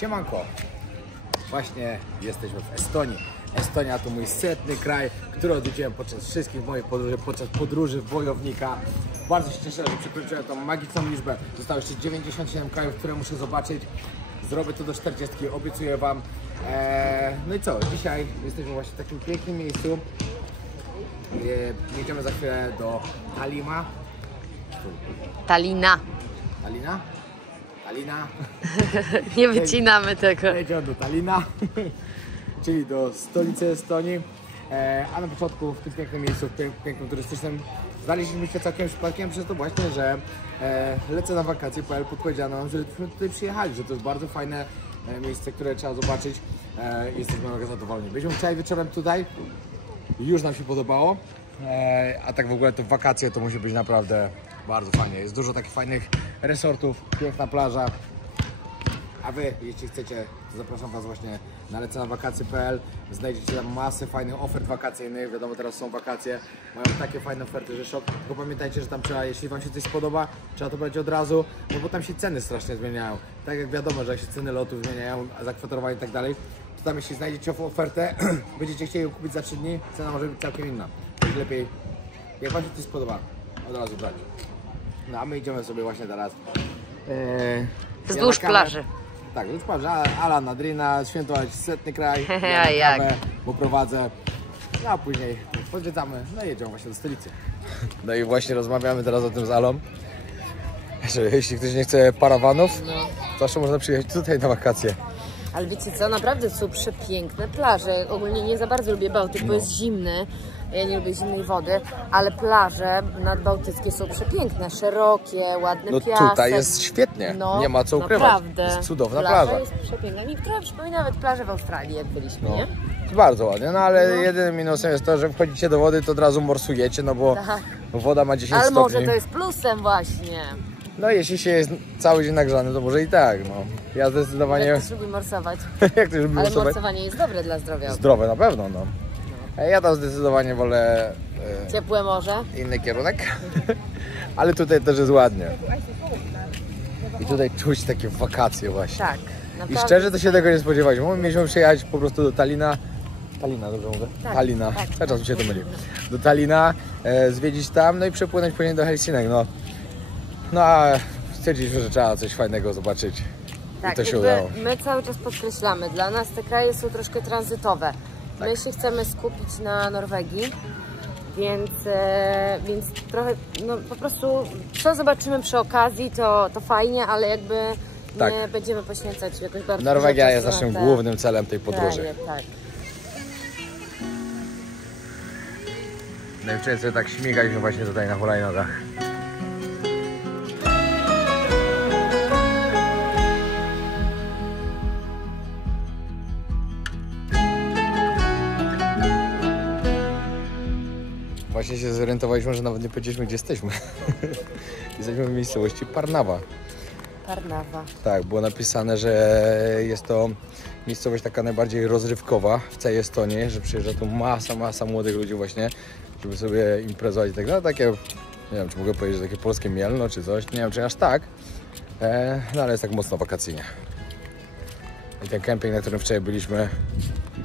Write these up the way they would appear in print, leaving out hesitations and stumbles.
Siemanko, właśnie jesteśmy w Estonii. Estonia to mój setny kraj, który odwiedziłem podczas wszystkich moich podróży, podczas podróży wojownika. Bardzo się cieszę, że przekroczyłem tą magiczną liczbę. Zostało jeszcze 97 krajów, które muszę zobaczyć. Zrobię to do 40, obiecuję Wam. No i co, dzisiaj jesteśmy właśnie w takim pięknym miejscu. Jedziemy za chwilę do Talima. Talina. Talina? Talina. Nie wycinamy tego. Jedziemy do Talina, czyli do stolicy Estonii. A na początku w tym pięknym miejscu, w pięknym turystycznym, znaleźliśmy się całkiem przypadkiem przez to właśnie, że lecę na wakacje.pl, podpowiedziano nam, żebyśmy tutaj przyjechali, że to jest bardzo fajne miejsce, które trzeba zobaczyć. Jesteśmy mega zadowoleni. Byliśmy wczoraj wieczorem tutaj, już nam się podobało, a tak w ogóle to wakacje to musi być naprawdę bardzo fajnie. Jest dużo takich fajnych resortów, piękna plaża. A Wy, jeśli chcecie, to zapraszam Was właśnie na lecenawakacje.pl. Znajdziecie tam masę fajnych ofert wakacyjnych. Wiadomo, teraz są wakacje, mają takie fajne oferty, że szok. Tylko pamiętajcie, że tam trzeba, jeśli Wam się coś spodoba, trzeba to brać od razu, no bo tam się ceny strasznie zmieniają. Tak jak wiadomo, że jak się ceny lotów zmieniają, zakwaterowanie i tak dalej, to tam jeśli znajdziecie ofertę, będziecie chcieli ją kupić za 3 dni, cena może być całkiem inna. Więc lepiej, jak Wam się coś spodoba, od razu brać. No a my idziemy sobie właśnie teraz wzdłuż plaży. Tak, wzdłuż plaży, Ala Nadrina, świętować setny kraj, A jak? poprowadzę, no a później podwiedzamy, no i jedziemy właśnie do stolicy. No i właśnie rozmawiamy teraz o tym z Alą, że jeśli ktoś nie chce parawanów, to zawsze można przyjechać tutaj na wakacje. Ale wiecie co, naprawdę są przepiękne plaże. Ogólnie nie za bardzo lubię Bałtyk, bo jest zimny. Ja nie lubię zimnej wody, ale plaże nadbałtyckie są przepiękne, szerokie, ładny piasek. No tutaj jest świetnie, nie ma co ukrywać. Naprawdę. Jest cudowna plaża. Jest przepiękna. Mi trochę przypomina nawet plażę w Australii, jak byliśmy, nie? Bardzo ładnie, no ale jedynym minusem jest to, że wchodzicie do wody, to od razu morsujecie, no bo woda ma 10 stopni. Ale może to jest plusem właśnie. No jeśli się jest cały dzień nagrzany, to może i tak, no. Ja zdecydowanie... Jak ktoś lubi morsować. Jak ktoś lubi ale morsować? morsowanie jest dobre dla zdrowia. Zdrowe na pewno, no. Ja tam zdecydowanie wolę... ciepłe morze. Inny kierunek. Ale tutaj też jest ładnie. I tutaj czuć takie wakacje właśnie. Tak. I szczerze to się tego nie spodziewaliśmy. My mieliśmy przyjechać po prostu do Talina. Talina, dobrze mówię? Tak, Talina. tak. Cały czas mi się to myli. Do Talina, zwiedzić tam, no i przepłynąć później do Helsinek, no. No a stwierdziliśmy, że trzeba coś fajnego zobaczyć. Tak, i to się udało. My cały czas podkreślamy, dla nas te kraje są troszkę tranzytowe. Tak. My się chcemy skupić na Norwegii, więc trochę, no po prostu co zobaczymy przy okazji, to fajnie, ale jakby nie będziemy poświęcać jakoś bardzo Norwegia jest naszym głównym celem tej podróży. Tak. No i wczoraj sobie tak śmigaliśmy właśnie tutaj na hulajnogach. Właśnie się zorientowaliśmy, że nawet nie powiedzieliśmy, gdzie jesteśmy. Jesteśmy w miejscowości Parnawa. Parnawa. Tak, było napisane, że jest to miejscowość taka najbardziej rozrywkowa w całej Estonii, że przyjeżdża tu masa młodych ludzi właśnie, żeby sobie imprezować i tak dalej. Takie, nie wiem, czy mogę powiedzieć, takie polskie Mielno czy coś, nie wiem, czy aż tak, no ale jest tak mocno wakacyjnie. I ten kemping, na którym wczoraj byliśmy,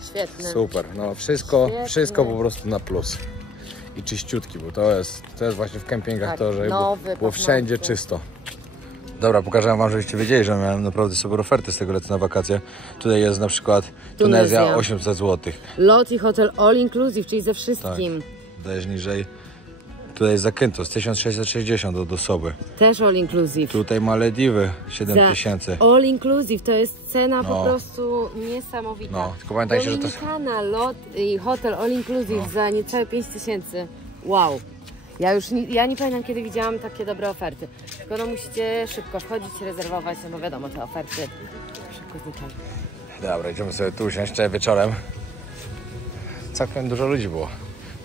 Świetny. super, no wszystko po prostu na plus. I czyściutki, bo to jest właśnie w kempingach tak, to, że było wszędzie nowy. czysto. Dobra, pokażę Wam, żebyście wiedzieli, że miałem naprawdę super oferty z tego lecę na wakacje. Tutaj jest na przykład Tunezja 800 zł. Lot i hotel all inclusive, czyli ze wszystkim. Tak. Dajesz niżej. Tutaj jest Zakynthos 1660 od osoby. Też all inclusive. Tutaj Malediwy 7000. All inclusive, to jest cena po prostu niesamowita. No, tylko pamiętajcie, że to... Dominikana, lot i hotel all inclusive za niecałe 5000. Wow. Ja nie pamiętam, kiedy widziałam takie dobre oferty. Tylko no musicie szybko wchodzić, rezerwować, no bo wiadomo, te oferty szybko znikają. Dobra, idziemy sobie tu usiąść jeszcze wieczorem. Całkiem dużo ludzi było.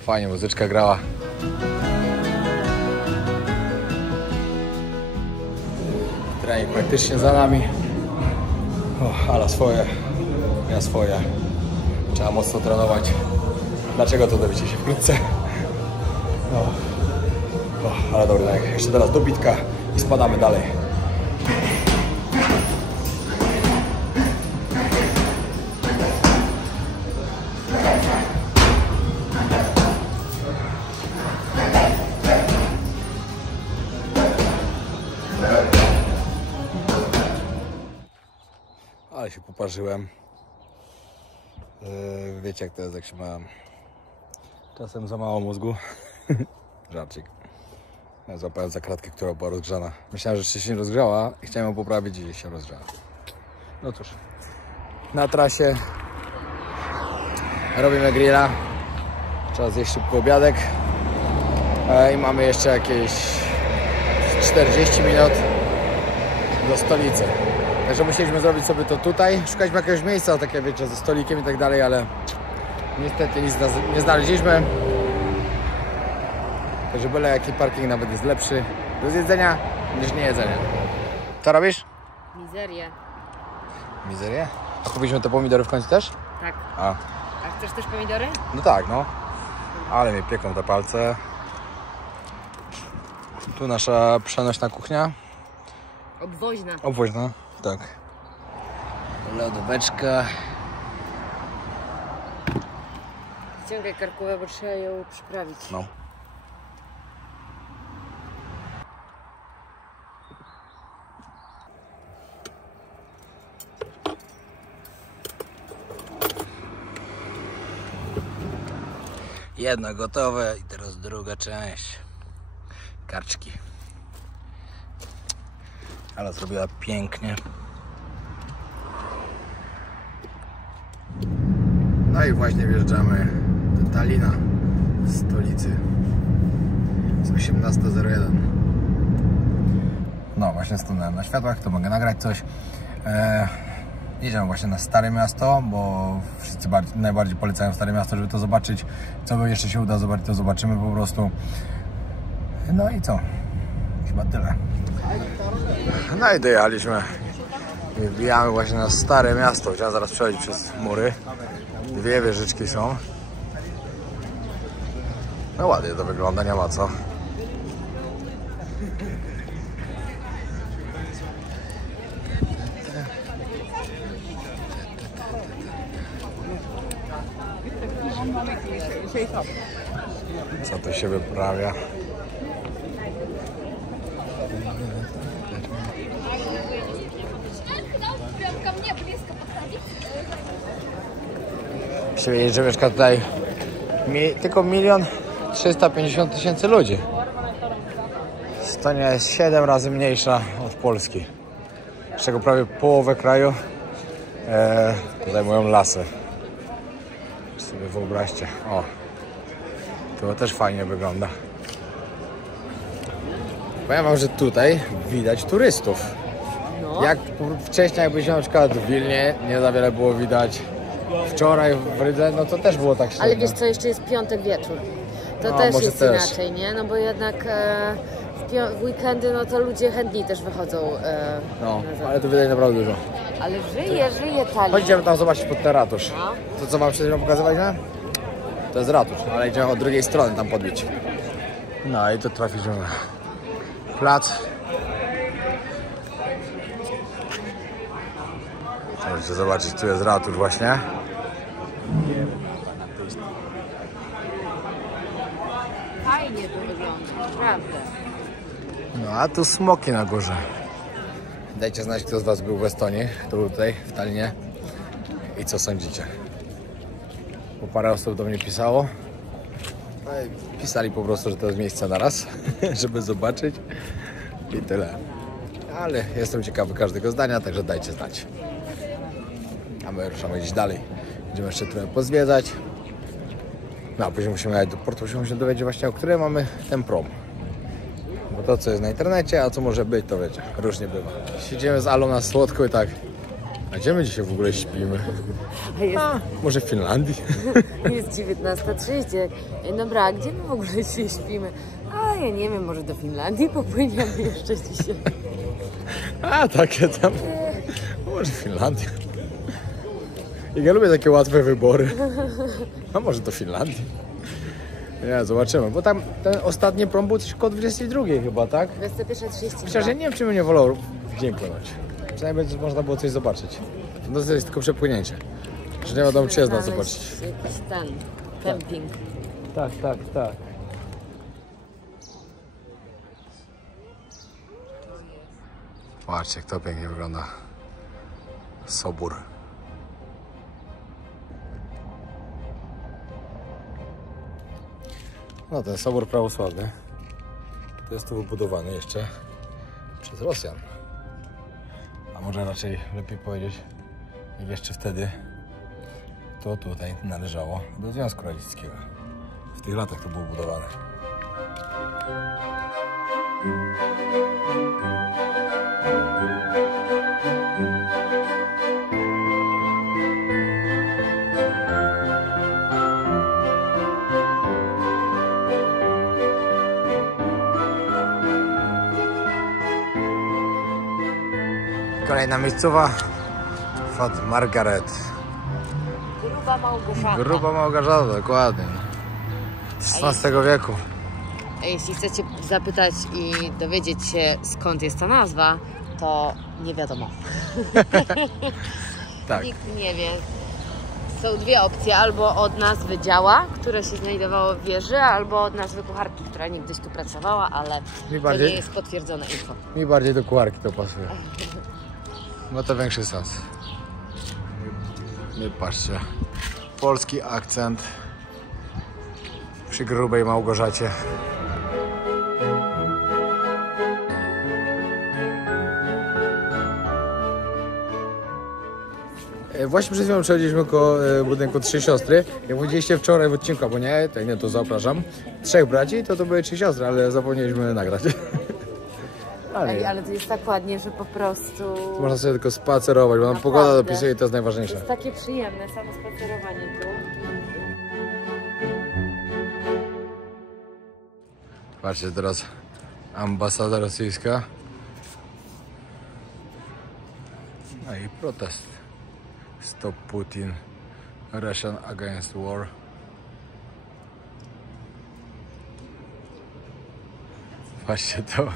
Fajnie, muzyczka grała. Trening praktycznie za nami. Ala swoje, ja swoje. Trzeba mocno trenować. Dlaczego to dowiecie się wkrótce? Ale dobry, tak. Jeszcze teraz dobitka i spadamy dalej. Ale się poparzyłem. Wiecie jak to jest, jak się ma czasem za mało mózgu. Żarcik. Ja złapałem za kratkę, która była rozgrzana. Myślałem, że się nie rozgrzała i chciałem ją poprawić i się rozgrzała. No cóż. Na trasie robimy grilla. Trzeba zjeść szybko obiadek. I mamy jeszcze jakieś 40 minut do stolicy. Także musieliśmy zrobić sobie to tutaj. Szukaliśmy jakiegoś miejsca, takie wiecie, ze stolikiem i tak dalej, ale niestety nic nie znaleźliśmy. Także byle jaki parking nawet jest lepszy do zjedzenia niż nie jedzenia. Co robisz? Mizerię. Mizerię? A kupiliśmy te pomidory w końcu też? Tak. A chcesz też pomidory? no tak, no. Ale mnie pieką te palce. Tu nasza przenośna kuchnia. Obwoźna. Obwoźna, tak. Lodóweczka. Ściągaj karkówę, bo trzeba ją przyprawić. No. Jedno gotowe i teraz druga część. Karczki. Ale zrobiła pięknie. No i właśnie wjeżdżamy do Talina, stolicy. Jest 18:01. No właśnie stanąłem na światłach, to mogę nagrać coś. Jedziemy właśnie na Stare Miasto, bo wszyscy najbardziej polecają Stare Miasto, żeby to zobaczyć. Co jeszcze się uda zobaczyć, to zobaczymy po prostu. No i co? Chyba tyle. No i dojechaliśmy. Wbijamy właśnie na Stare Miasto. Chciałem zaraz przechodzić przez mury. Dwie wieżyczki są. No ładnie to wygląda, nie ma co. Co tu się wyprawia? Muszę wiedzieć, że mieszka tutaj tylko 1 350 000 ludzi. Estonia jest 7 razy mniejsza od Polski, z czego prawie połowę kraju zajmują lasy. Sobie wyobraźcie. O, to też fajnie wygląda. Powiem wam, że tutaj widać turystów. No. Jak wcześniej, jak byliśmy na przykład w Wilnie, nie za wiele było widać. Wczoraj w Rydze, no to też było tak średnio. Ale wiesz co, jeszcze jest piątek wieczór. To No, też może jest też. inaczej, nie? No bo jednak w weekendy, no to ludzie chętniej też wychodzą. No, na ale tu widać naprawdę dużo. Ale żyje Tallinn. Chodźmy tam zobaczyć pod ten ratusz. No. To co wam przed chwilą pokazywaliśmy? To jest ratusz, ale idziemy od drugiej strony tam podbić. No i to trafiliśmy na plac. Możecie zobaczyć, tu jest ratusz właśnie. Fajnie to wygląda, naprawdę. No a tu smoki na górze. Dajcie znać, kto z was był w Estonii, kto był tutaj w Tallinie i co sądzicie. Bo parę osób do mnie pisało. No i pisali po prostu, że to jest miejsce na raz, żeby zobaczyć i tyle. Ale jestem ciekawy każdego zdania, także dajcie znać. A my ruszamy gdzieś dalej. Będziemy jeszcze trochę pozwiedzać. No a później musimy jechać do portu, musimy się dowiedzieć właśnie, o której mamy ten prom. Bo to, co jest na internecie, a co może być, to wiecie, różnie bywa. Siedzimy z Alą na słodko i tak, a gdzie my dzisiaj w ogóle śpimy? Może w Finlandii? Jest 19:30. Ej, dobra, a gdzie my w ogóle dzisiaj śpimy? A ja nie wiem, może do Finlandii popłyniemy jeszcze dzisiaj. A, takie tam. Może w Finlandii. I ja lubię takie łatwe wybory. A może do Finlandii? Nie, zobaczymy, bo tam ten ostatni prom był coś koło 22 chyba, tak? 21:32. Chociaż ja nie wiem, czy bym nie wolał w dzień płynąć. Przynajmniej można było coś zobaczyć. No to jest tylko przepłynięcie. Że nie wiadomo, czy jest na zobaczyć. Jakiś ten camping. Tak. Patrzcie, jak to pięknie wygląda. Sobór. No ten sobór prawosławny to jest tu wybudowany jeszcze przez Rosjan. A może raczej lepiej powiedzieć, jak jeszcze wtedy to tutaj należało do Związku Radzieckiego. W tych latach to było budowane. Kolejna miejscowa, Fort Margaret. Gruba Małgorzata. Gruba Małgorzata, dokładnie. Z XVI wieku. A jeśli chcecie zapytać i dowiedzieć się, skąd jest ta nazwa, to nie wiadomo. Tak. Nikt nie wie. Są dwie opcje, albo od nazwy działa, które się znajdowało w wieży, albo od nazwy kucharki, która niegdyś tu pracowała, ale to nie jest potwierdzone info. Mi bardziej do kucharki to pasuje. Ma to większy sens. Nie patrzcie. Polski akcent przy grubej Małgorzacie. Właśnie przed chwilą przechodziliśmy koło budynku Trzy Siostry. Jak widzieliście wczoraj w odcinku, bo nie, to nie, to zapraszam. Trzech braci, to były trzy siostry, ale zapomnieliśmy nagrać. Ale to jest tak ładnie, że po prostu... Można sobie tylko spacerować, bo nam pogoda dopisuje i to jest najważniejsze. To jest takie przyjemne, samo spacerowanie tu. Patrzcie teraz, ambasada rosyjska. No i protest. Stop Putin. Russian against war. Patrzcie to.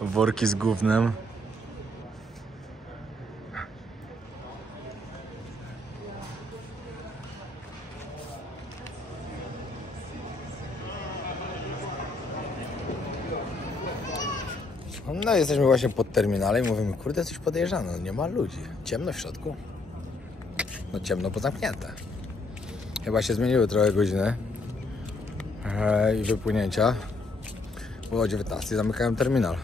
Worki z gównem. No jesteśmy właśnie pod terminalem i mówimy, kurde, coś podejrzane, nie ma ludzi. Ciemno w środku. No ciemno, bo zamknięte. Chyba się zmieniły trochę godziny i wypłynięcia, bo o 19 zamykają terminal.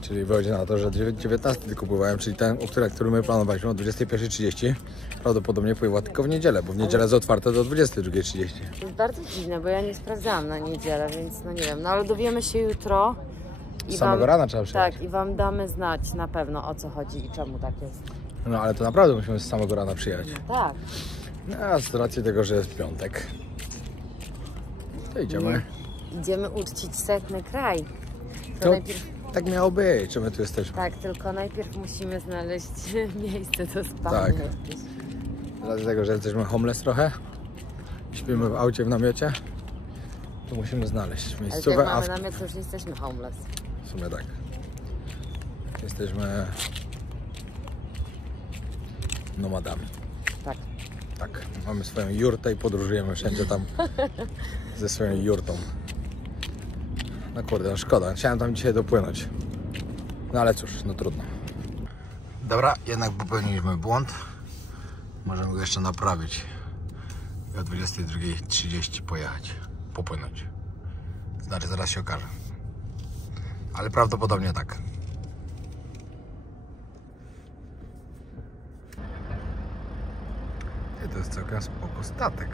Czyli wychodzi na to, że 19 tylko pływałem, czyli ten, który my planowaliśmy o 21:30, prawdopodobnie pływa tylko w niedzielę, bo w niedzielę jest otwarte do 22:30. To jest bardzo dziwne, bo ja nie sprawdzałam na niedzielę, więc no nie wiem, no ale dowiemy się jutro. Z samego rana trzeba przyjechać. Tak, i Wam damy znać na pewno, o co chodzi i czemu tak jest. No ale to naprawdę musimy z samego rana przyjechać. No, tak. No, a z racji tego, że jest piątek, to idziemy. Idziemy uczcić 100. kraj. To najpierw... tak miało być, że my tu jesteśmy. Tak, tylko najpierw musimy znaleźć miejsce do spania. Tak. Dlatego, że jesteśmy homeless trochę. Śpimy w aucie, w namiocie. To musimy znaleźć miejscówę. Ale jak mamy namiot, to już nie jesteśmy homeless. W sumie tak. Jesteśmy nomadami. Tak. Tak. Mamy swoją jurtę i podróżujemy wszędzie tam ze swoją jurtą. No kurde, no szkoda. Chciałem tam dzisiaj dopłynąć. No ale cóż, no trudno. Dobra, jednak popełniliśmy błąd. Możemy go jeszcze naprawić i o 22:30 pojechać, popłynąć. Znaczy zaraz się okaże. Ale prawdopodobnie tak. I to jest całkiem spoko statek.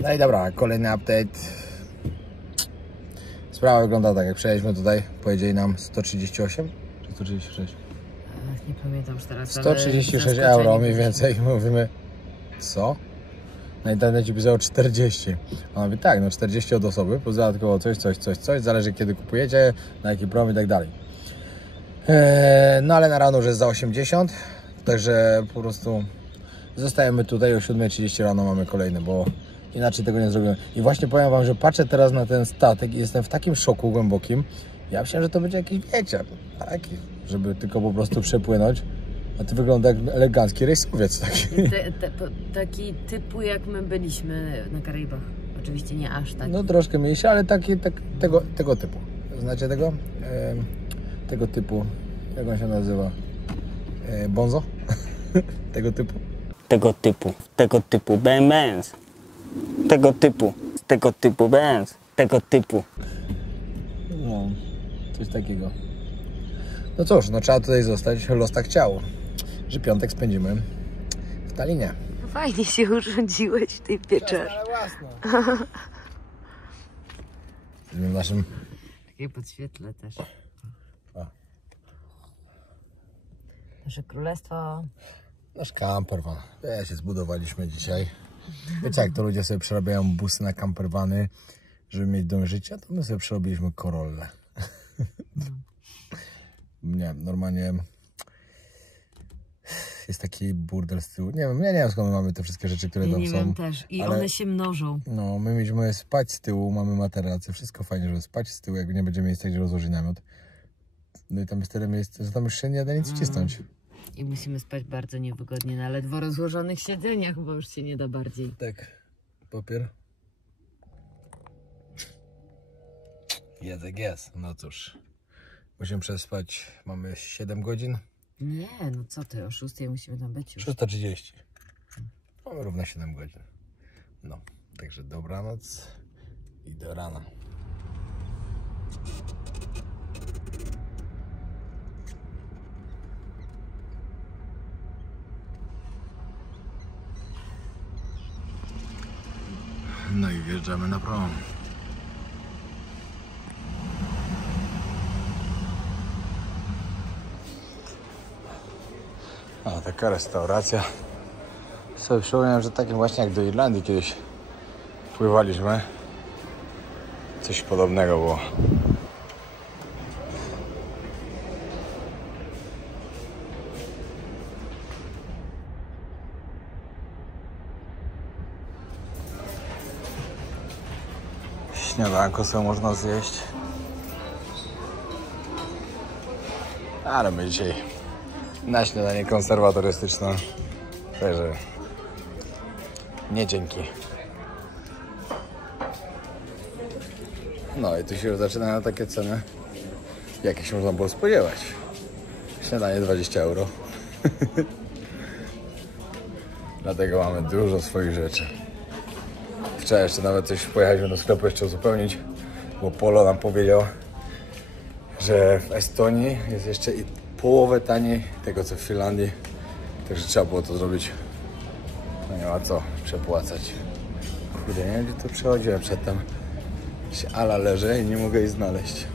No i dobra, kolejny update. Sprawa wygląda tak, jak przejechaliśmy tutaj, powiedzieli nam 138 czy 136? Nie pamiętam już teraz. 136 euro mniej więcej. Mówimy, co? Na internecie pisało 40. Ona mówi, tak, no 40 od osoby, plus dodatkowo coś, zależy kiedy kupujecie, na jaki prom i tak dalej. No ale na rano już jest za 80, także po prostu zostajemy tutaj, o 7:30 rano mamy kolejny, bo inaczej tego nie zrobimy. I właśnie powiem Wam, że patrzę teraz na ten statek i jestem w takim szoku głębokim. Ja myślałem, że to będzie jakiś, wiecie, taki, żeby tylko po prostu przepłynąć. A to wygląda jak elegancki rejsowiec taki. Taki typu jak my byliśmy na Karaibach. Oczywiście nie aż tak. No troszkę mniejszy, ale taki, tego typu. Znacie tego? Tego typu, jak on się nazywa? Bonzo? Tego typu? Tego typu Benz. Tego typu Benz. Tego typu. No, coś takiego. No cóż, no trzeba tutaj zostać, los tak chciał, że piątek spędzimy w Tallinie. No fajnie się urządziłeś w tej pieczarze. Ale własne. W naszym... Takie podświetlę też. A. Nasze królestwo. Nasz campervan. Się zbudowaliśmy dzisiaj. Wiecie, jak to ludzie sobie przerabiają busy na campervany, żeby mieć dom życia, to my sobie przerobiliśmy Corollę. Nie, normalnie jest taki burdel z tyłu. Nie wiem, ja nie wiem, skąd mamy te wszystkie rzeczy, które tam nie są. wiem też. I ale one się mnożą. no, my mieliśmy spać z tyłu, mamy materację, wszystko fajnie, żeby spać z tyłu, jak nie będzie miejsca, gdzie rozłożyć namiot. No i tam jest tyle miejsca, że tam już się nie da nic wcisnąć. I musimy spać bardzo niewygodnie na ledwo rozłożonych siedzeniach, bo już się nie da bardziej. Tak, papier. Jest. No cóż, musimy przespać, mamy 7 godzin. Nie, no co ty, o 6 musimy tam być już. 330. Mamy równo 7 godzin. No, także dobranoc i do rana. No i wjeżdżamy na prom. A, taka restauracja. Sobie przypomniałem, że takim właśnie jak do Irlandii kiedyś pływaliśmy. Coś podobnego było. Śniadanko sobie można zjeść. Ale my dzisiaj na śniadanie konserwatorystyczne. Także nie dzięki. No i tu się już zaczynają takie ceny, jakie się można było spodziewać. Śniadanie 20 euro. Dlatego mamy dużo swoich rzeczy. Wczoraj jeszcze nawet coś pojechaliśmy do sklepu jeszcze uzupełnić, bo Polo nam powiedział, że w Estonii jest jeszcze i połowę taniej tego co w Finlandii. Także trzeba było to zrobić. No nie ma co przepłacać. Kurde, nie wiem gdzie to przechodziłem przedtem. Się ala leży i nie mogę jej znaleźć.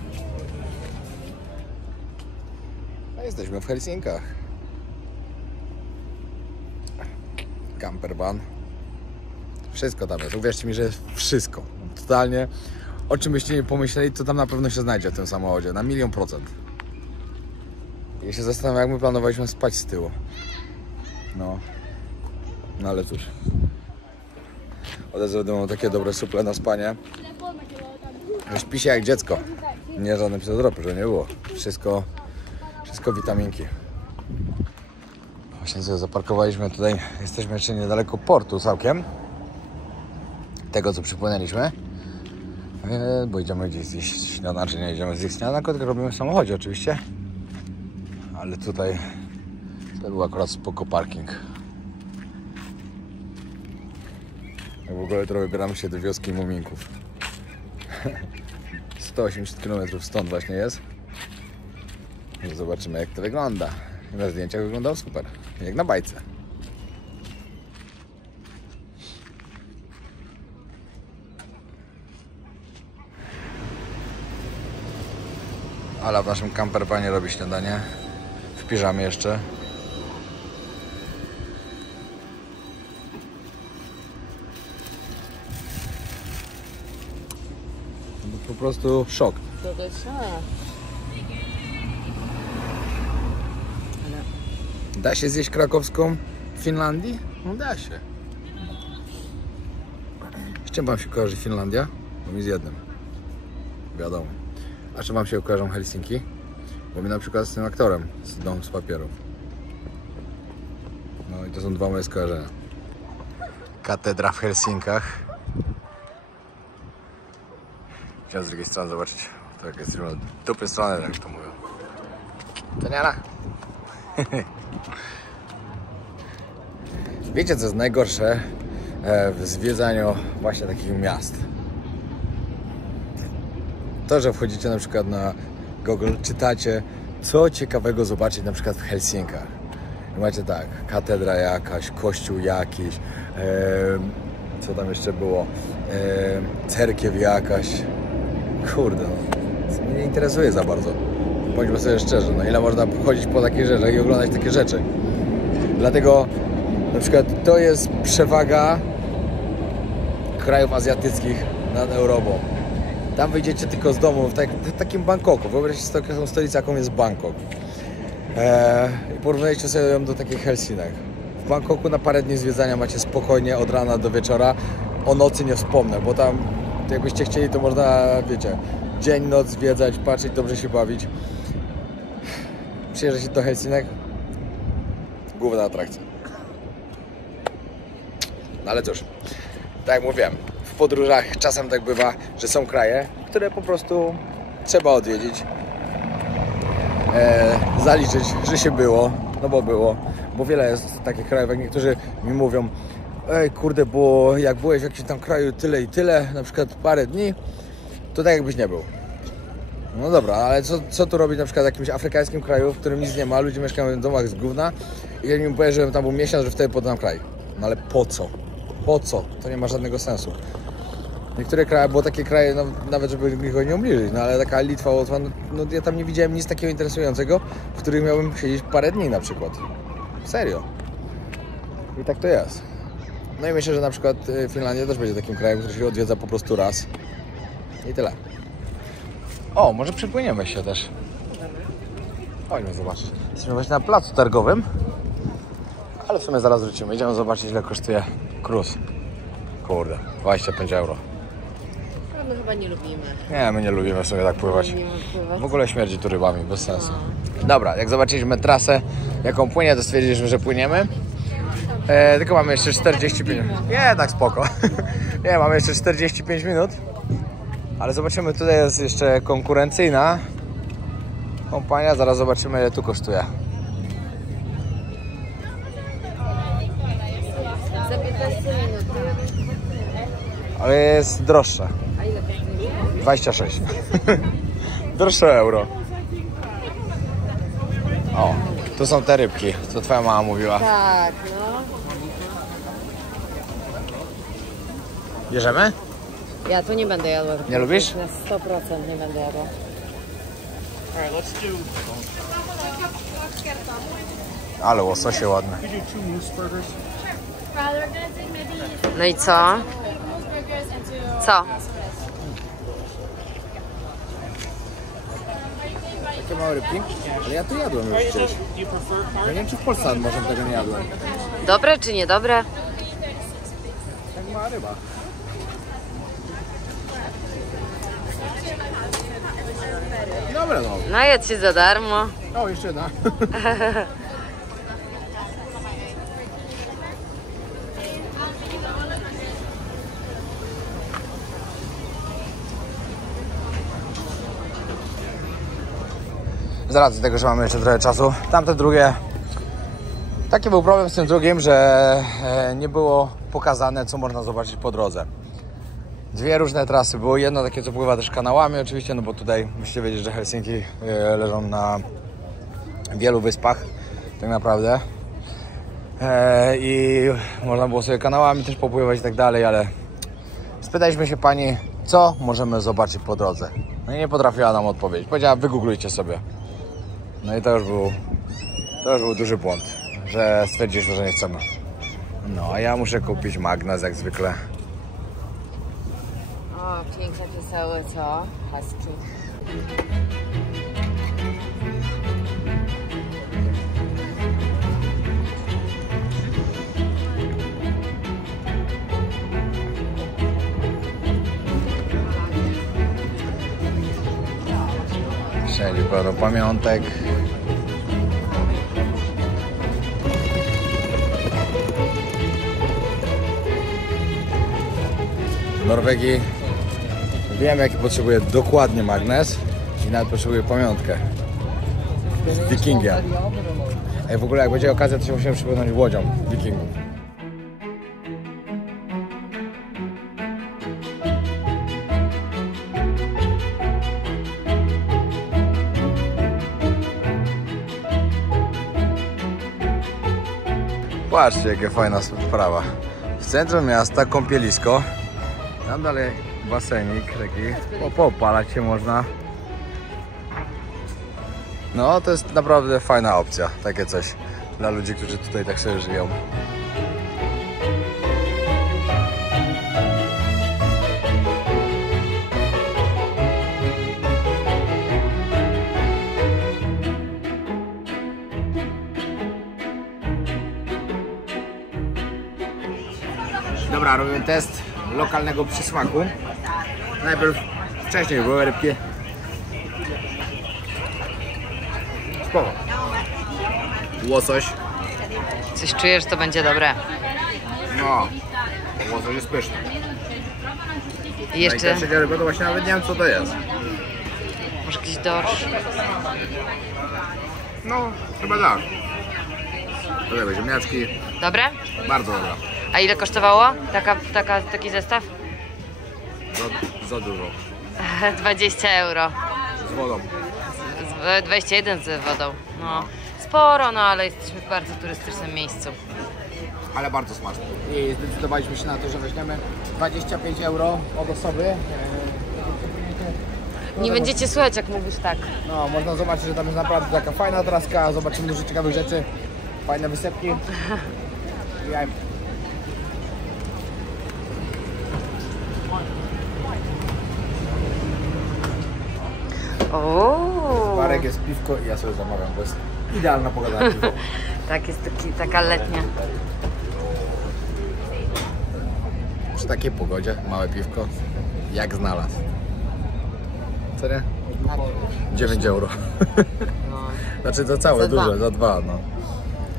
A jesteśmy w Helsinkach. Campervan. Wszystko tam jest. Uwierzcie mi, że jest wszystko. Totalnie. O czym byście nie pomyśleli, to tam na pewno się znajdzie w tym samochodzie. Na 1,000,000%. Ja się zastanawiam, jak my planowaliśmy spać z tyłu. No ale cóż. Od razu będą takie dobre suple na spanie. Śpi się jak dziecko. Nie żadne psychotropy, że nie było. Wszystko witaminki. Właśnie sobie zaparkowaliśmy tutaj. Jesteśmy jeszcze niedaleko portu całkiem. Tego co przypłynęliśmy. Bo idziemy gdzieś zjeść śniadanie, czy nie idziemy zjeść śniadanko, tylko robimy w samochodzie oczywiście. Ale tutaj to był akurat spoko parking. W ogóle to wybieramy się do wioski Muminków. 180 km stąd właśnie jest. Zobaczymy jak to wygląda. Na zdjęciach wyglądało super, jak na bajce. Ala w naszym campervanie robi śniadanie. W piżamie jeszcze. Po prostu szok. To jest Da się zjeść krakowską w Finlandii? No da się. Z czym wam się kojarzy Finlandia? Bo mi z jednym. Wiadomo. A czym wam się kojarzą Helsinki? Bo mi na przykład z tym aktorem z Domu z papierów. No i to są dwa moje skojarzenia. Katedra w Helsinkach. Chciałem z drugiej strony zobaczyć Tak jest dupy strony, jak to mówią. To nie na. Wiecie, co jest najgorsze w zwiedzaniu właśnie takich miast? To, że wchodzicie na przykład na Google, czytacie, co ciekawego zobaczyć na przykład w Helsinkach. I macie tak, katedra jakaś, kościół jakiś, co tam jeszcze było, cerkiew jakaś. Kurde, no, mnie nie interesuje za bardzo. Bądźmy sobie szczerzy, no ile można chodzić po takich rzeczach i oglądać takie rzeczy. Dlatego na przykład to jest przewaga krajów azjatyckich nad Europą. Tam wyjdziecie tylko z domu, w takim Bangkoku. Wyobraźcie sobie taką stolicę, jaką jest Bangkok. I porównajcie sobie ją do takich Helsinek. W Bangkoku na parę dni zwiedzania macie spokojnie od rana do wieczora. O nocy nie wspomnę, bo tam jakbyście chcieli, to można, wiecie, dzień, noc zwiedzać, patrzeć, dobrze się bawić. Przyjeżdżacie do Helsinek, główna atrakcja. No ale cóż, tak jak mówiłem, w podróżach czasem tak bywa, że są kraje, które po prostu trzeba odwiedzić, zaliczyć, że się było, no bo było, bo wiele jest takich krajów, jak niektórzy mi mówią, ej kurde, bo jak byłeś w jakimś tam kraju tyle i tyle, na przykład parę dni, to tak jakbyś nie był. No dobra, ale co tu robić na przykład w jakimś afrykańskim kraju, w którym nic nie ma, ludzie mieszkają w domach z gówna i jak mi powie, że tam był miesiąc, że wtedy poddam kraj. No ale po co? Po co? To nie ma żadnego sensu. Niektóre kraje, bo takie kraje, no, nawet żeby nikogo nie umilić, no ale taka Litwa, Łotwa, no ja tam nie widziałem nic takiego interesującego, w którym miałbym siedzieć parę dni na przykład. Serio. I tak to jest. No i myślę, że na przykład Finlandia też będzie takim krajem, który się odwiedza po prostu raz. I tyle. O, może przypłyniemy się też. Chodźmy zobaczyć. Jesteśmy właśnie na placu targowym. Ale w sumie zaraz wrócimy. Idziemy zobaczyć, ile kosztuje cruise. Kurde, 25 euro. No my chyba nie lubimy. Nie, my nie lubimy sobie tak pływać. Lubimy pływać. W ogóle śmierdzi tu rybami, bez sensu. Dobra, jak zobaczyliśmy trasę, jaką płynie, to stwierdziliśmy, że płyniemy. Tylko mamy jeszcze 45 minut. Nie, tak spoko. Nie, mamy jeszcze 45 minut. Ale zobaczymy, tutaj jest jeszcze konkurencyjna kompania. Zaraz zobaczymy, ile tu kosztuje. Za 15 minut. Ale jest droższa. A ile kosztuje? 26. Droższe euro. O, tu są te rybki, co twoja mama mówiła. Tak, no. Bierzemy? Ja tu nie będę jadła. Nie lubisz? Na 100% nie będę jadła. Ale łososie ładne. No i co? Co? Takie małe rybki? Ale ja tu jadłem już gdzieś. Ja nie wiem, czy w Polsce może tego nie jadłem. Dobre czy niedobre? Tak mała ryba. Dobra, no. No jedz się za darmo. O, jeszcze jedna. Z racji tego, że mamy jeszcze trochę czasu, tamte drugie, taki był problem z tym drugim, że nie było pokazane, co można zobaczyć po drodze. Dwie różne trasy, było jedno takie, co pływa też kanałami oczywiście, no bo tutaj musicie wiedzieć, że Helsinki leżą na wielu wyspach tak naprawdę i można było sobie kanałami też popływać i tak dalej, ale spytaliśmy się pani, co możemy zobaczyć po drodze. No i nie potrafiła nam odpowiedzieć, powiedziała, wygooglujcie sobie. No i to już był duży błąd, że stwierdziliśmy, że nie chcemy. No a ja muszę kupić magnes jak zwykle. O, piękne pieseły, co? Husky. Wszędzie pełno pamiątek. W Norwegii wiem, jaki potrzebuję dokładnie magnes. I nawet potrzebuję pamiątkę z Wikingiem. Ej, w ogóle jak będzie okazja, to się musimy przypomnieć łodzią Wikingów. Patrzcie, jakie fajna sprawa. W centrum miasta kąpielisko. Tam dalej basenik taki. Popalać się można. No, to jest naprawdę fajna opcja. Takie coś dla ludzi, którzy tutaj tak sobie żyją. Dobra, robimy test lokalnego przysmaku. Najpierw wcześniej były rybki. Spoko. Łosoś. Coś czujesz, że to będzie dobre. No, łosoś jest pyszny. I I jeszcze ta trzecia ryba to właśnie nawet nie wiem co to jest. może jakiś dorsz. No, chyba tak. Dobra, ziemniaczki. Dobre? Bardzo dobra. A ile kosztowało taki zestaw? Za dużo. 20 euro. Z wodą. 21 z wodą. No. Sporo, no ale jesteśmy w bardzo turystycznym miejscu. Ale bardzo smaczne. I zdecydowaliśmy się na to, że weźmiemy 25 euro od osoby. Nie będziecie słuchać, jak mówisz tak. No, można zobaczyć, że tam jest naprawdę taka fajna traska, zobaczymy dużo ciekawych rzeczy, fajne wysepki. Jajmy. O, Parek jest piwko i ja sobie zamawiam, bo jest idealna pogoda na piwo. tak, jest taka letnia. Przy takiej pogodzie małe piwko, jak znalazł. Co nie? 9 euro. No, Znaczy to całe Za dwa. duże, za 2, no.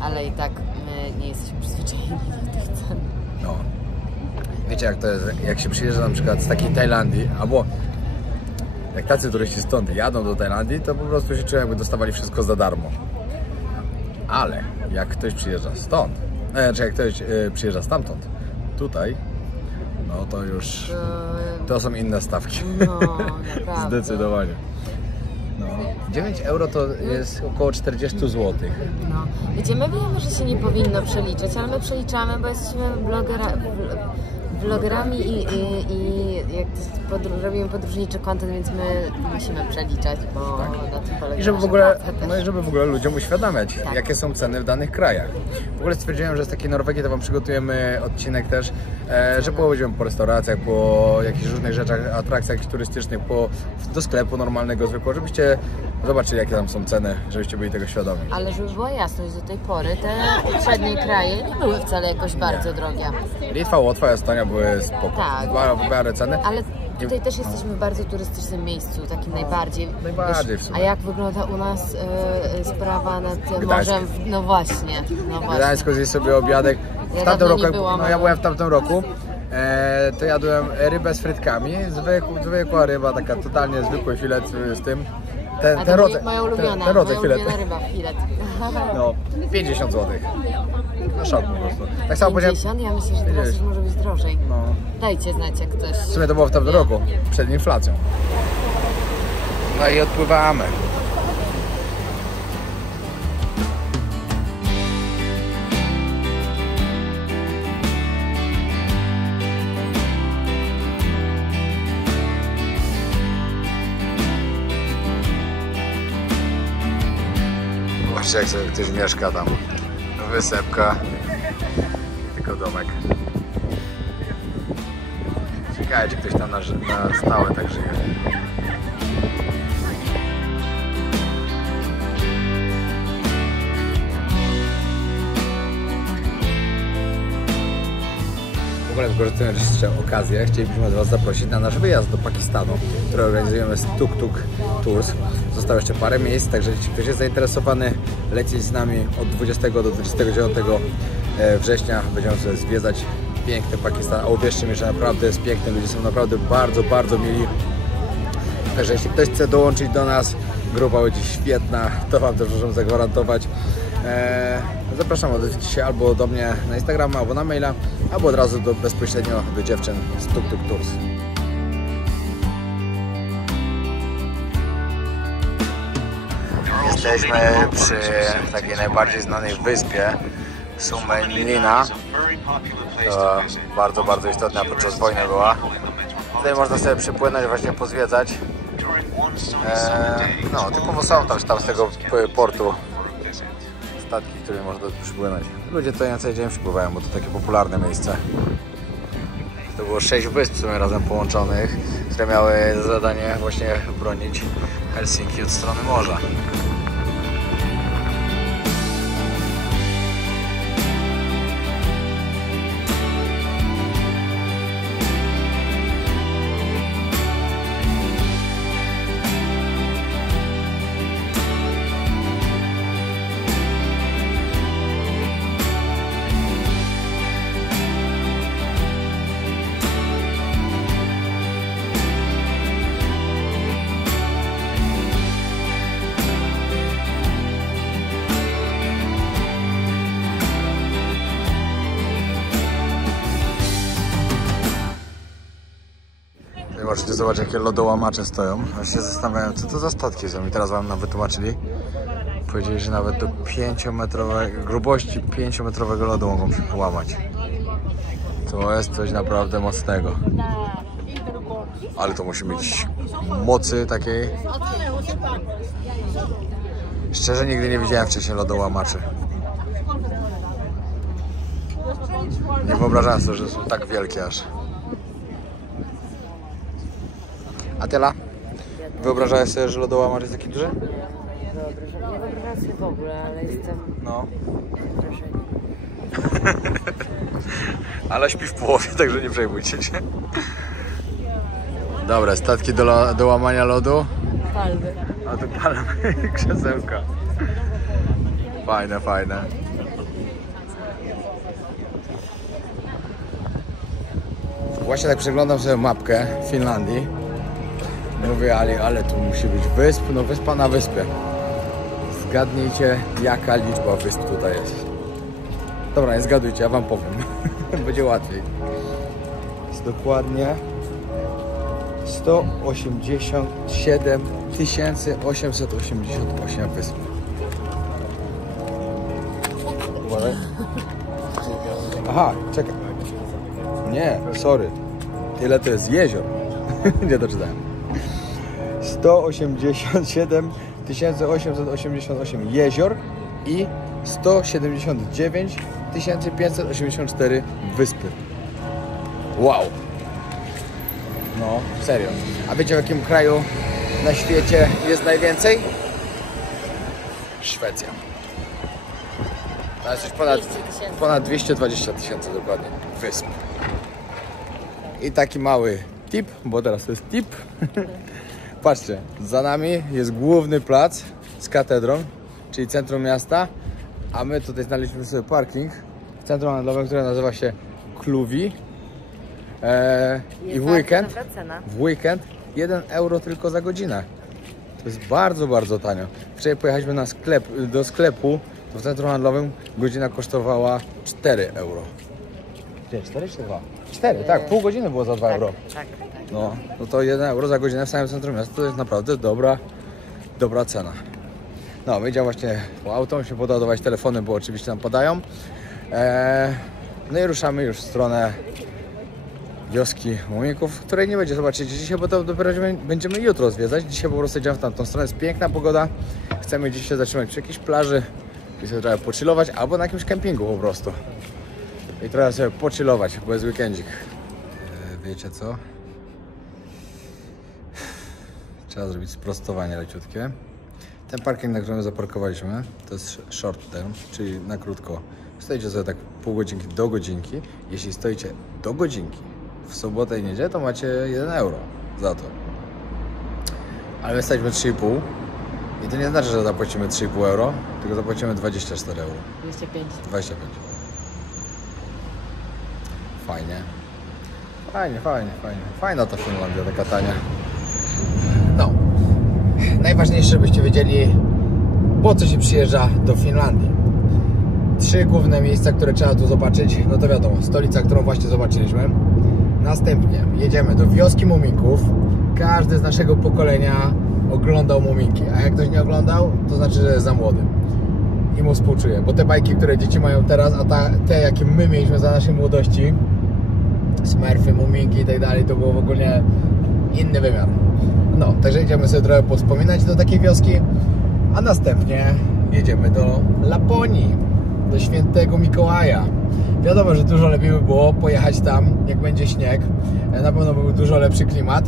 ale i tak my nie jesteśmy przyzwyczajeni do tych cen. No. Wiecie jak to jest, jak się przyjeżdża na przykład z takiej Tajlandii, albo jak tacy turyści stąd jadą do Tajlandii, to po prostu się czują, jakby dostawali wszystko za darmo. Ale jak ktoś przyjeżdża stąd, czy jak ktoś przyjeżdża stamtąd, tutaj, no to już, to są inne stawki. No, naprawdę. Zdecydowanie. No. 9 euro to jest około 40 zł. No. Wiecie, my wiemy, że się nie powinno przeliczać, ale my przeliczamy, bo jesteśmy vlogerami i jak robimy podróżniczy content, więc my musimy przeliczać, bo na tym polega I żeby w nasza ogóle, praca też. no i żeby w ogóle ludziom uświadamiać, Tak. jakie są ceny w danych krajach. W ogóle stwierdziłem, że z takiej Norwegii to wam przygotujemy odcinek też, że pochodzimy po restauracjach, po jakichś różnych rzeczach, atrakcjach turystycznych, do sklepu normalnego, zwykłego, żebyście zobaczyli, jakie tam są ceny, żebyście byli tego świadomi. Ale żeby była jasność, do tej pory te poprzednie kraje nie były wcale jakoś bardzo drogie. Litwa, Łotwa, Estonia były spoko, Tak. w miarę ceny. Ale tutaj też jesteśmy w bardzo turystycznym miejscu, takim najbardziej. Najbardziej w sumie. A jak wygląda u nas sprawa nad Gdańsk. morzem? No właśnie, W Gdańsku zjeść sobie obiadek. W Ja tamtym dawno roku, nie byłam, no ja ale- byłem w tamtym roku, to jadłem rybę z frytkami, zwykła ryba, taka totalnie zwykły filet z tym. A Ten to rodzaj, moja ulubiona, ten rodzaj moja filetu. ulubiona ryba, filet. No, 50 zł. No szok po prostu. Tak samo powiedziałem, 50? Ja myślę, że teraz już może być drożej. no, Dajcie znać, jak ktoś... w sumie to było w tamtym roku, przed inflacją. No i odpływamy. Zobaczcie, jak sobie ktoś mieszka tam. Wysepka. Tylko domek. Ciekawe, czy ktoś tam na stałe tak żyje. W ogóle wykorzystując jeszcze okazję, chcielibyśmy Was zaprosić na nasz wyjazd do Pakistanu, który organizujemy z Tuk Tuk Tours. Zostało jeszcze parę miejsc, także jeśli ktoś jest zainteresowany, lecieć z nami od 20 do 29 września. Będziemy sobie zwiedzać piękny Pakistan, a uwierzcie mi, że naprawdę jest piękny, ludzie są naprawdę bardzo, bardzo mili. Także jeśli ktoś chce dołączyć do nas, grupa będzie świetna, to Wam też możemy zagwarantować. Zapraszam, odezwijcie się albo do mnie na Instagrama, albo na maila, albo od razu bezpośrednio do dziewczyn z Tuk Tuk Tours. Jesteśmy przy takiej najbardziej znanej wyspie Sumenina. To bardzo, bardzo istotna podczas wojny była. Tutaj można sobie przypłynąć, właśnie pozwiedzać. No, typowo są tam z tego portu statki, które można przypłynąć. Ludzie tutaj na cały dzień przypływają, bo to takie popularne miejsce. To było 6 wysp w sumie razem połączonych, które miały za zadanie właśnie bronić Helsinki od strony morza. Możecie zobaczyć, jakie lodołamacze stoją. Ja się zastanawiałem, co to za statki są i teraz wam nam wytłumaczyli. Powiedzieli, że nawet do 5-metrowej grubości 5-metrowego lodu mogą łamać. To jest coś naprawdę mocnego. Ale to musi mieć mocy takiej. Szczerze nigdy nie widziałem wcześniej lodołamaczy. Nie wyobrażałem sobie, że są tak wielkie aż. A Tyla? Wyobrażałeś sobie, że lodołamacz jest taki duży? Nie wyobrażam sobie w ogóle, ale jestem... No. Ale śpi w połowie, także nie przejmujcie się. Dobra, statki do łamania lodu. Palmy. A tu palmy krzesełka. Fajne, fajne. Właśnie tak przeglądam sobie mapkę Finlandii. Mówię, ale tu musi być wysp, no wyspa na wyspie. Zgadnijcie, jaka liczba wysp tutaj jest. Dobra, nie zgadujcie, ja wam powiem. Będzie łatwiej. Jest dokładnie 187 888 wysp. Aha, czekaj. Nie, sorry. Tyle to jest jezior. Nie doczytałem. 187 888 jezior i 179 584 wyspy. Wow! No, serio. A wiecie, w jakim kraju na świecie jest najwięcej? Szwecja. To jest coś ponad 220 000 dokładnie wysp. I taki mały tip, bo teraz to jest tip. Patrzcie, za nami jest główny plac z katedrą, czyli centrum miasta, a my tutaj znaleźliśmy sobie parking w centrum handlowym, które nazywa się Kluwi. I w weekend 1 euro tylko za godzinę. To jest bardzo, bardzo tanio. Wczoraj pojechaliśmy do sklepu, to w centrum handlowym godzina kosztowała 4 euro. Nie, 4 czy 2? 4, tak, pół godziny było za 2 euro. Tak. No to 1 euro za godzinę w samym centrum miasta to jest naprawdę dobra cena. No, my idziemy właśnie po auto, musimy podawać telefony, bo oczywiście nam podają. No i ruszamy już w stronę wioski Mumików, której nie będzie zobaczyć dzisiaj, bo to dopiero będziemy jutro zwiedzać. Dzisiaj po prostu idziemy w tamtą stronę, jest piękna pogoda. Chcemy dzisiaj zatrzymać przy jakiejś plaży i sobie trochę pochillować, albo na jakimś kempingu po prostu. I trochę sobie pochillować, bo jest weekendzik. Wiecie co? Trzeba zrobić sprostowanie leciutkie. Ten parking, na którym zaparkowaliśmy, to jest short term, czyli na krótko. Stoicie sobie tak pół godzinki do godzinki. Jeśli stoicie do godzinki w sobotę i niedzielę, to macie 1 euro za to. Ale my staliśmy 3,5 i to nie znaczy, że zapłacimy 3,5 euro, tylko zapłacimy 24 euro. 25. 25. Fajnie. Fajna ta Finlandia, taka tania. No. najważniejsze, żebyście wiedzieli, po co się przyjeżdża do Finlandii. 3 główne miejsca, które trzeba tu zobaczyć. No to wiadomo, stolica, którą właśnie zobaczyliśmy. Następnie jedziemy do wioski Muminków. Każdy z naszego pokolenia oglądał Muminki, a jak ktoś nie oglądał, to znaczy, że jest za młody. I mu współczuję, bo te bajki, które dzieci mają teraz, a te, jakie my mieliśmy za naszej młodości, Smurfy, Muminki i tak dalej, to było w ogóle inny wymiar. No, także idziemy sobie trochę powspominać do takiej wioski, a następnie jedziemy do Laponii, do Świętego Mikołaja. Wiadomo, że dużo lepiej by było pojechać tam, jak będzie śnieg. Na pewno był dużo lepszy klimat,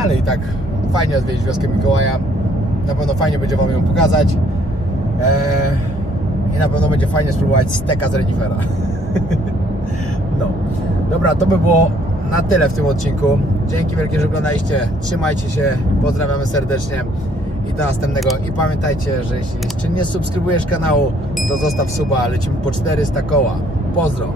ale i tak fajnie odwiedzić wioskę Mikołaja. Na pewno fajnie będzie wam ją pokazać. I na pewno będzie fajnie spróbować steka z renifera. No, dobra, to by było na tyle w tym odcinku. Dzięki wielkie, że oglądaliście. Trzymajcie się, pozdrawiamy serdecznie i do następnego. I pamiętajcie, że jeśli jeszcze nie subskrybujesz kanału, to zostaw suba. Lecimy po 400 koła. Pozdro!